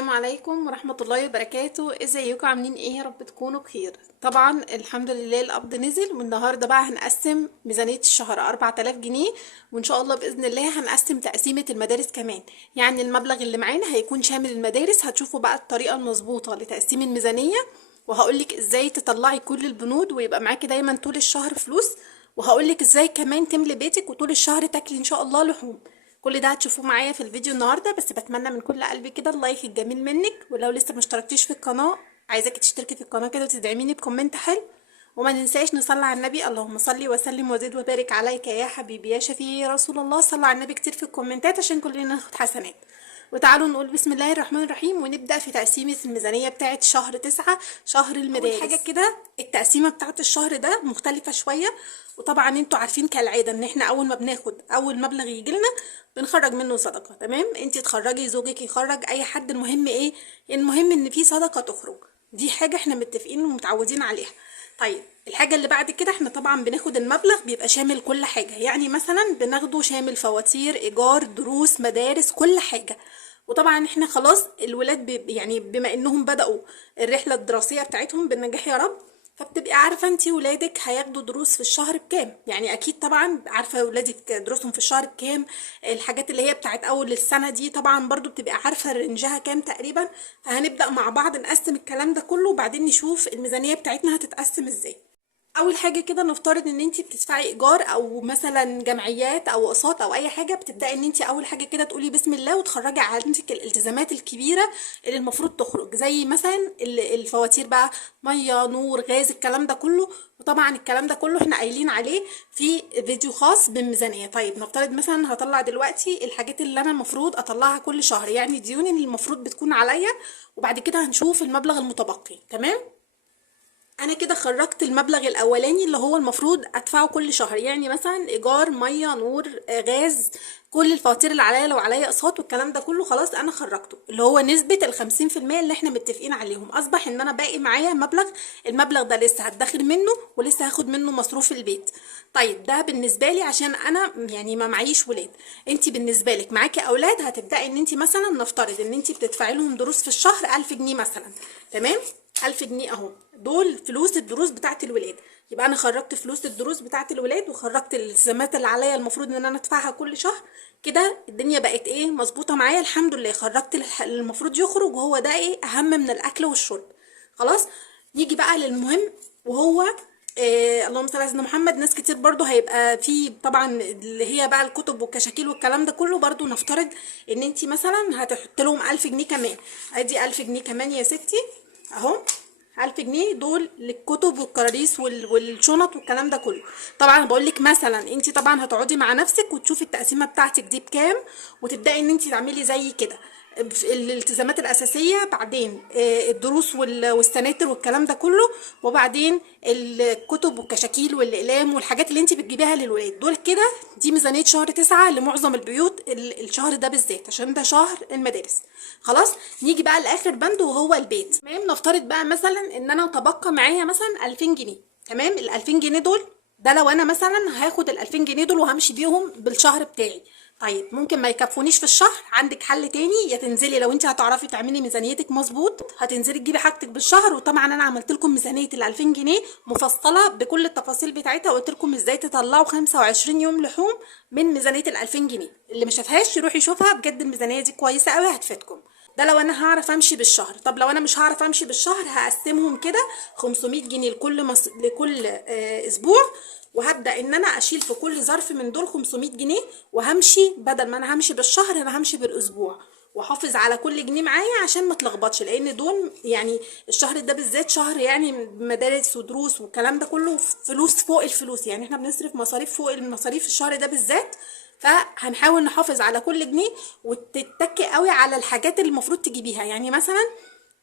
السلام عليكم ورحمة الله وبركاته. ازيكم عاملين ايه؟ يا رب تكونوا بخير. طبعا الحمد لله القبض نزل، والنهارده بقى هنقسم ميزانية الشهر 4000 جنيه، وان شاء الله بإذن الله هنقسم تقسيمة المدارس كمان. يعني المبلغ اللي معانا هيكون شامل المدارس. هتشوفوا بقى الطريقة المظبوطة لتقسيم الميزانية، وهقولك ازاي تطلعي كل البنود ويبقى معاكي دايما طول الشهر فلوس، وهقولك ازاي كمان تملي بيتك وطول الشهر تاكلي ان شاء الله لحوم. كل ده هتشوفوه معايا في الفيديو النهارده. بس بتمنى من كل قلبي كده اللايك الجميل منك، ولو لسه ما اشتركتيش في القناه عايزاكي تشتركي في القناه كده وتدعميني بكومنت حلو. وما ننساش نصلي على النبي، اللهم صلي وسلم وزد وبارك عليك يا حبيبي يا شفيعي يا رسول الله. صلوا على النبي كتير في الكومنتات عشان كلنا ناخد حسنات. وتعالوا نقول بسم الله الرحمن الرحيم ونبدأ في تقسيمة الميزانية بتاعت شهر 9، شهر المدارس. أول حاجة كده التقسيمة بتاعت الشهر ده مختلفة شوية. وطبعا انتوا عارفين كالعادة ان احنا اول ما بناخد اول مبلغ يجيلنا بنخرج منه صدقة. تمام، انتي تخرجي، زوجك يخرج، اي حد، المهم ايه؟ المهم ان في صدقة تخرج. دي حاجة احنا متفقين ومتعودين عليها. طيب الحاجة اللي بعد كده احنا طبعا بناخد المبلغ بيبقى شامل كل حاجة. يعني مثلا بناخده شامل فواتير، ايجار، دروس، مدارس، كل حاجة. وطبعا احنا خلاص الولاد يعني بما انهم بدأوا الرحلة الدراسية بتاعتهم بالنجاح يا رب، فبتبقي عارفة انتي ولادك هياخدوا دروس في الشهر بكام. يعني اكيد طبعا عارفة ولادك دروسهم في الشهر بكام. الحاجات اللي هي بتاعت اول السنة دي طبعا برضو بتبقي عارفة رنجها كام تقريبا. فهنبدأ مع بعض نقسم الكلام ده كله، وبعدين نشوف الميزانية بتاعتنا هتتقسم ازاي. اول حاجه كده نفترض ان انت بتدفعي ايجار او مثلا جمعيات او اقساط او اي حاجه. بتبداي ان انت اول حاجه كده تقولي بسم الله وتخرجي عندك الالتزامات الكبيره اللي المفروض تخرج، زي مثلا الفواتير بقى، ميه، نور، غاز، الكلام ده كله. وطبعا الكلام ده كله احنا قايلين عليه في فيديو خاص بالميزانيه. طيب نفترض مثلا هطلع دلوقتي الحاجات اللي انا المفروض اطلعها كل شهر، يعني الديون اللي المفروض بتكون عليا، وبعد كده هنشوف المبلغ المتبقي. تمام، انا كده خرجت المبلغ الاولاني اللي هو المفروض ادفعه كل شهر، يعني مثلا ايجار، ميه، نور، غاز، كل الفواتير اللي عليا، لو عليا اقساط والكلام ده كله خلاص انا خرجته، اللي هو نسبة ال50% اللي احنا متفقين عليهم. اصبح ان انا باقي معايا مبلغ، المبلغ ده لسه هتدخر منه ولسه هاخد منه مصروف البيت. طيب ده بالنسبة لي عشان انا يعني ما معيش ولاد. انتي بالنسبة لك معاكي اولاد، هتبدأي ان انتي مثلا نفترض ان انتي بتدفعي لهم دروس في الشهر 1000 جنيه مثلا. تمام، 1000 جنيه اهو، دول فلوس الدروس بتاعت الولاد. يبقى انا خرجت فلوس الدروس بتاعت الولاد، وخرجت الالتزامات اللي عليا المفروض ان انا ادفعها كل شهر. كده الدنيا بقت ايه؟ مظبوطه معايا الحمد لله. خرجت اللي المفروض يخرج، وهو ده ايه؟ اهم من الاكل والشرب. خلاص، نيجي بقى للمهم، وهو اللهم صل على سيدنا محمد. ناس كتير برضو هيبقى في طبعا اللي هي بقى الكتب والكشاكيل والكلام ده كله. برضو نفترض ان انتي مثلا هتحط لهم 1000 جنيه كمان. ادي 1000 جنيه كمان يا ستي اهو. 1000 جنيه دول للكتب والكراريس والشنط والكلام ده كله. طبعا بقول لك مثلا انت طبعا هتقعدي مع نفسك وتشوفي التقسيمه بتاعتك دي بكام، وتبداي ان انت تعملي زي كده الالتزامات الاساسيه، بعدين الدروس والسناتر والكلام ده كله، وبعدين الكتب والكشاكيل والاقلام والحاجات اللي انت بتجيبيها للولاد دول. كده دي ميزانيه شهر 9 لمعظم البيوت الشهر ده بالذات عشان ده شهر المدارس. خلاص، نيجي بقى لاخر بند وهو البيت. تمام، نفترض بقى مثلا ان انا تبقى معايا مثلا 2000 جنيه. تمام، ال 2000 جنيه دول، ده لو انا مثلا هاخد ال 2000 جنيه دول وهمشي بيهم بالشهر بتاعي. طيب ممكن ما يكفونيش في الشهر، عندك حل تاني. يا تنزلي لو انت هتعرفي تعملي ميزانيتك مظبوط، هتنزلي تجيبي حاجتك بالشهر. وطبعا انا عملت لكم ميزانيه ال 2000 جنيه مفصله بكل التفاصيل بتاعتها، وقلت لكم ازاي تطلعوا 25 يوم لحوم من ميزانيه ال 2000 جنيه. اللي ما شافهاش يروح يشوفها، بجد الميزانيه دي كويسه قوي هتفيدكم. ده لو انا هعرف امشي بالشهر. طب لو انا مش هعرف امشي بالشهر، هقسمهم كده 500 جنيه لكل اسبوع، وهبدا ان انا اشيل في كل ظرف من دول 500 جنيه، وهمشي بدل ما انا همشي بالشهر انا همشي بالاسبوع، واحافظ على كل جنيه معايا عشان ما اتلخبطش. لان دول يعني الشهر ده بالذات شهر يعني مدارس ودروس والكلام ده كله، فلوس فوق الفلوس. يعني احنا بنصرف مصاريف فوق المصاريف الشهر ده بالذات. فهنحاول نحافظ على كل جنيه، وتتكي قوي على الحاجات اللي المفروض تجيبيها. يعني مثلا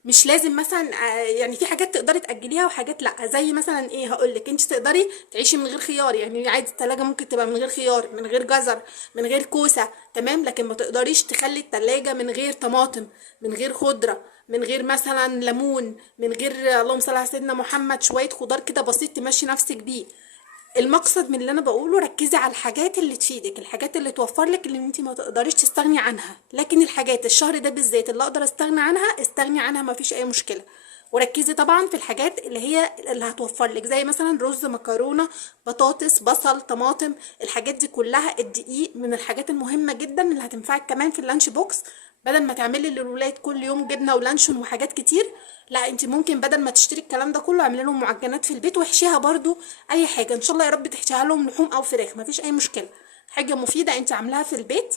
مش لازم مثلا يعني في حاجات تقدري تاجليها وحاجات لا. زي مثلا ايه؟ هقولك انت تقدري تعيشي من غير خيار، يعني عادي التلاجة ممكن تبقى من غير خيار، من غير جزر، من غير كوسه. تمام، لكن ما تقدريش تخلي التلاجة من غير طماطم، من غير خضره، من غير مثلا ليمون، من غير اللهم صل على سيدنا محمد شويه خضار كده بسيط تمشي نفسك بيه. المقصد من اللي انا بقوله ركزي على الحاجات اللي تفيدك، الحاجات اللي توفر لك، اللي انت ما تقدريش تستغني عنها. لكن الحاجات الشهر ده بالذات اللي اقدر استغني عنها استغني عنها، ما فيش اي مشكله. وركزي طبعا في الحاجات اللي هي اللي هتوفر لك، زي مثلا رز، مكرونه، بطاطس، بصل، طماطم. الحاجات دي كلها. الدقيق من الحاجات المهمه جدا اللي هتنفعك كمان في اللانش بوكس. بدل ما تعملي للولاد كل يوم جبنه ولانشون وحاجات كتير، لا انت ممكن بدل ما تشتري الكلام ده كله اعملي لهم معجنات في البيت واحشيها برضو اي حاجه. ان شاء الله يا رب تحشيها لهم لحوم او فراخ، مفيش اي مشكله. حاجه مفيده انت عاملاها في البيت،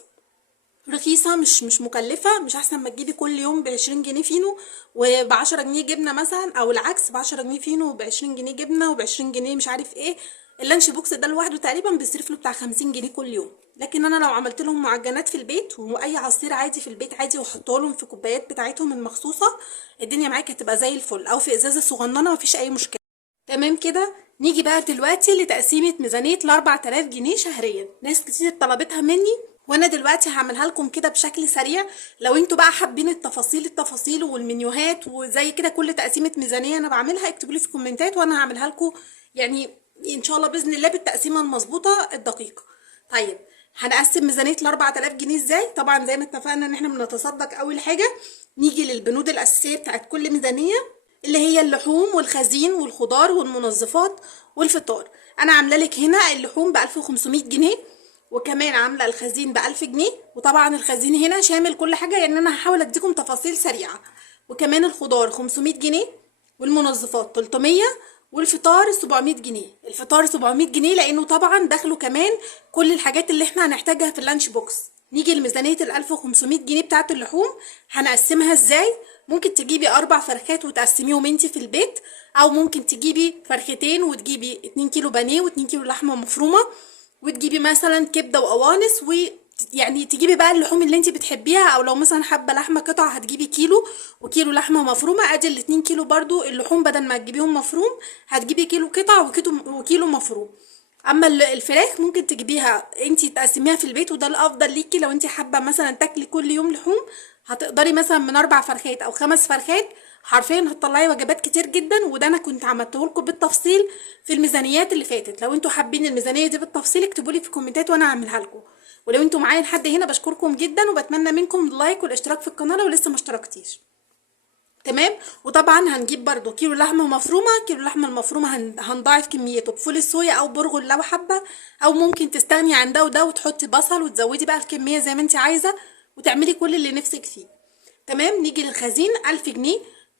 رخيصه، مش مكلفه. مش احسن ما تجيبي كل يوم ب20 جنيه فينو وب10 جنيه جبنه مثلا، او العكس ب10 جنيه فينو وب20 جنيه جبنه وب20 جنيه مش عارف ايه. اللانش بوكس ده لوحده تقريبا بيصرف له بتاع 50 جنيه كل يوم. لكن انا لو عملت لهم معجنات في البيت واي عصير عادي في البيت عادي واحطه لهم في كوبايات بتاعتهم المخصوصه، الدنيا معاك هتبقى زي الفل، او في ازازه صغننه مفيش اي مشكله. تمام كده. نيجي بقى دلوقتي لتقسيمة ميزانية ال4000 جنيه شهريا. ناس كتير طلبتها مني، وانا دلوقتي هعملها لكم كده بشكل سريع. لو انتوا بقى حابين التفاصيل والمنيوهات وزي كده كل تقسيمة ميزانية انا بعملها، اكتبوا لي في الكومنتات وانا هعملها لكم، يعني ان شاء الله باذن الله بالتقسيمة المظبوطة الدقيقة. طيب، هنقسم ميزانية ال4000 جنيه ازاي؟ طبعا زي ما اتفقنا ان احنا بنتصدق. اول حاجة نيجي للبنود الاساسية بتاعت كل ميزانية، اللي هي اللحوم والخزين والخضار والمنظفات والفطار. انا عامله لك هنا اللحوم ب 1500 جنيه، وكمان عامله الخزين ب 1000 جنيه. وطبعا الخزين هنا شامل كل حاجه، يعني انا هحاول اديكم تفاصيل سريعه. وكمان الخضار 500 جنيه، والمنظفات 300، والفطار 700 جنيه. الفطار 700 جنيه لانه طبعا داخله كمان كل الحاجات اللي احنا هنحتاجها في اللانش بوكس. نيجي لميزانيه ال 1500 جنيه بتاعت اللحوم، هنقسمها ازاي؟ ممكن تجيبي 4 فرخات وتقسميهم انتي في البيت، او ممكن تجيبي فرختين وتجيبي 2 كيلو بانيه و2 كيلو لحمه مفرومه، وتجيبي مثلا كبده وقوانص، يعني تجيبي بقى اللحوم اللي انتي بتحبيها. او لو مثلا حابه لحمه قطع هتجيبي كيلو وكيلو لحمه مفرومه. ادي ال2 كيلو برضو اللحوم، بدل ما تجيبيهم مفروم هتجيبي كيلو قطع وكيلو مفروم. اما الفراخ ممكن تجيبيها انتي تقسميها في البيت، وده الافضل ليكي. لو انتي حابه مثلا تاكلي كل يوم لحوم، هتقدري مثلا من 4 فرخات او 5 فرخات، حرفيا هتطلعي وجبات كتير جدا. وده انا كنت عملته لكم بالتفصيل في الميزانيات اللي فاتت. لو انتوا حابين الميزانيه دي بالتفصيل اكتبوا لي في الكومنتات وانا هعملها لكم. ولو انتوا معايا لحد هنا بشكركم جدا، وبتمنى منكم اللايك والاشتراك في القناه لو لسه ما اشتركتيش. تمام. وطبعا هنجيب برضو كيلو لحمه مفرومه. كيلو اللحمه المفرومه هنضاعف كميته بفول الصويا او برغل لو حابه، او ممكن تستغني عن ده وده وتحطي بصل وتزودي بقى الكميه زي ما انت عايزه، وتعملي كل اللي نفسك فيه. تمام. نيجي للخزين 1000 جنيه.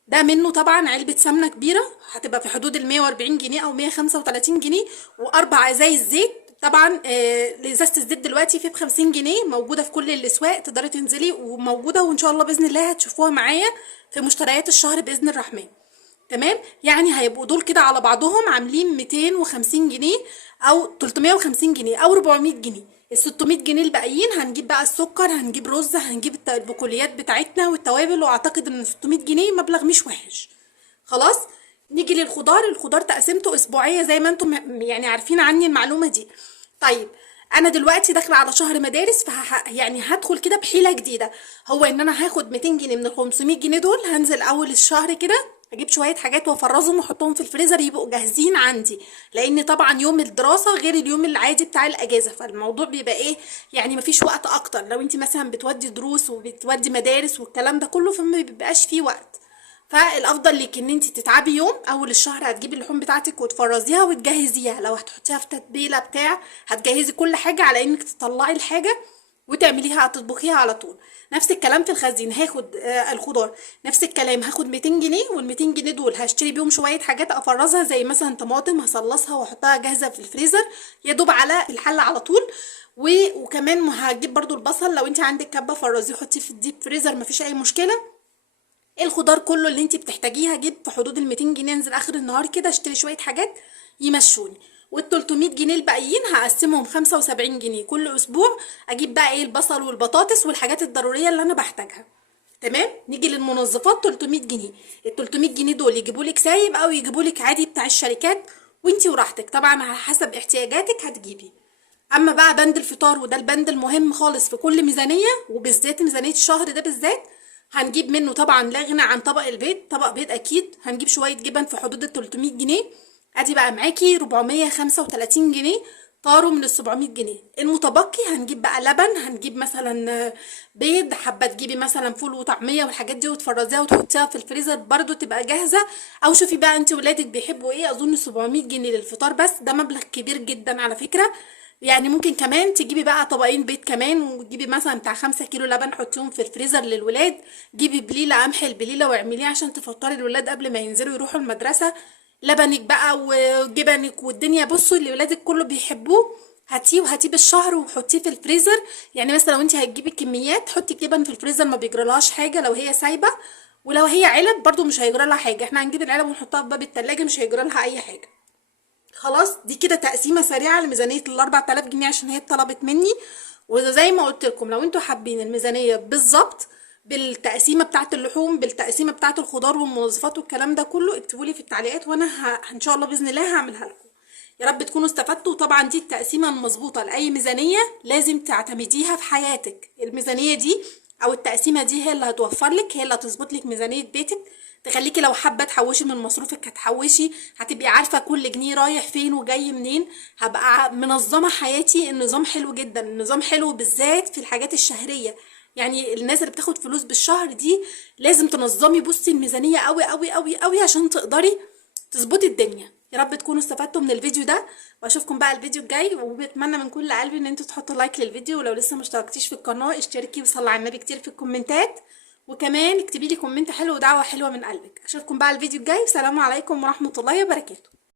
ده منه طبعا علبة سمنة كبيرة هتبقى في حدود ال140 جنيه أو 135 جنيه، وأربع ازايز زيت. طبعا ازازة الزيت دلوقتي في ب50 جنيه، موجودة في كل الأسواق، تقدري تنزلي وموجودة، وإن شاء الله بإذن الله هتشوفوها معايا في مشتريات الشهر بإذن الرحمن. تمام. يعني هيبقوا دول كده على بعضهم عاملين 250 جنيه او 350 جنيه او 400 جنيه. ال600 جنيه الباقيين هنجيب بقى السكر، هنجيب رز، هنجيب البقوليات بتاعتنا والتوابل. واعتقد ان 600 جنيه مبلغ مش وحش. خلاص. نيجي للخضار. الخضار تقسيمته اسبوعيه زي ما انتم يعني عارفين عني المعلومه دي. طيب، انا دلوقتي داخله على شهر مدارس، يعني هدخل كده بحيله جديده. هو ان انا هاخد 200 جنيه من ال 500 جنيه دول، هنزل اول الشهر كده اجيب شويه حاجات وافرزهم واحطهم في الفريزر يبقوا جاهزين عندي. لان طبعا يوم الدراسه غير اليوم العادي بتاع الاجازه، فالموضوع بيبقى ايه، يعني مفيش وقت اكتر. لو انت مثلا بتودي دروس وبتودي مدارس والكلام ده كله، فما بيبقاش فيه وقت. فالافضل ليك ان انت تتعبي يوم اول الشهر، هتجيبي اللحوم بتاعتك وتفرزيها وتجهزيها. لو هتحطيها في تتبيله بتاع، هتجهزي كل حاجه على انك تطلعي الحاجه وتعمليها هتطبخيها على طول. نفس الكلام في الخزين. هاخد الخضار نفس الكلام، هاخد 200 جنيه، وال200 جنيه دول هشتري بيهم شويه حاجات افرزها، زي مثلا طماطم هصلصها واحطها جاهزه في الفريزر يا دوب على الحل على طول. وكمان هجيب برضو البصل، لو انت عندك كبه فرزيه حطيه في الديب فريزر مفيش اي مشكله. الخضار كله اللي انت بتحتاجيه هجيب في حدود ال200 جنيه، انزل اخر النهار كده اشتري شويه حاجات يمشوني. وال300 جنيه الباقيين هقسمهم 75 جنيه كل اسبوع، اجيب بقى ايه البصل والبطاطس والحاجات الضروريه اللي انا بحتاجها. تمام. نيجي للمنظفات 300 جنيه. ال 300 جنيه دول يجيبوا لك سايب او يجيبوا لك عادي بتاع الشركات، وانتي وراحتك طبعا على حسب احتياجاتك هتجيبي. اما بقى بند الفطار، وده البند المهم خالص في كل ميزانيه، وبالذات ميزانيه الشهر ده بالذات، هنجيب منه طبعا لا غنى عن طبق البيض. طبق بيض اكيد. هنجيب شويه جبن في حدود ال 300 جنيه، ادي بقى معاكي 435 جنيه، طاروا من ال 700 جنيه. المتبقي هنجيب بقى لبن، هنجيب مثلا بيض، حابه تجيبي مثلا فول وطعميه والحاجات دي وتفرزيها وتحطيها في الفريزر برضو تبقى جاهزه. او شوفي بقى انت ولادك بيحبوا ايه. اظن 700 جنيه للفطار بس ده مبلغ كبير جدا على فكره. يعني ممكن كمان تجيبي بقى طبقين بيض كمان، وتجيبي مثلا بتاع 5 كيلو لبن حطيهم في الفريزر للولاد. جيبي بليله قمح البليله واعمليه عشان تفطري الولاد قبل ما ينزلوا يروحوا المدرسه. لبنك بقى وجبنك والدنيا، بصوا اللي ولادك كله بيحبوه هاتيه، وهاتيه بالشهر وحطيه في الفريزر. يعني مثلا لو انت هتجيبي كميات حطي جبن في الفريزر ما بيجرالهاش حاجه لو هي سايبه، ولو هي علب برضو مش هيجرالها حاجه. احنا هنجيب العلب ونحطها في باب التلاجة مش هيجرالها اي حاجه. خلاص دي كده تقسيمه سريعه لميزانيه ال 4000 جنيه عشان هي اتطلبت مني. وزي ما قلت لكم لو انتوا حابين الميزانيه بالظبط بالتقسيمه بتاعه اللحوم بالتقسيمه بتاعه الخضار والمنظفات والكلام ده كله، اكتبوا لي في التعليقات وانا ان شاء الله باذن الله هعملها لكم. يا رب تكونوا استفدتوا. طبعا دي التقسيمه المظبوطه لاي ميزانيه لازم تعتمديها في حياتك. الميزانيه دي او التقسيمه دي هي اللي هتوفر لك، هي اللي هتظبط لك ميزانيه بيتك، تخليكي لو حابه تحوشي من مصروفك هتحوشي، هتبقي عارفه كل جنيه رايح فين وجاي منين. هبقى منظمه حياتي. النظام حلو جدا، النظام حلو بالذات في الحاجات الشهريه. يعني الناس اللي بتاخد فلوس بالشهر دي لازم تنظمي بصي الميزانيه قوي قوي قوي قوي عشان تقدري تظبطي الدنيا. يا رب تكونوا استفدتوا من الفيديو ده، واشوفكم بقى الفيديو الجاي. وبتمنى من كل قلبي ان انتوا تحطوا لايك للفيديو، ولو لسه مشتركتيش في القناه اشتركي وصلي على النبي كتير في الكومنتات، وكمان اكتبي لي كومنت حلو ودعوه حلوه من قلبك. اشوفكم بقى الفيديو الجاي، والسلام عليكم ورحمه الله وبركاته.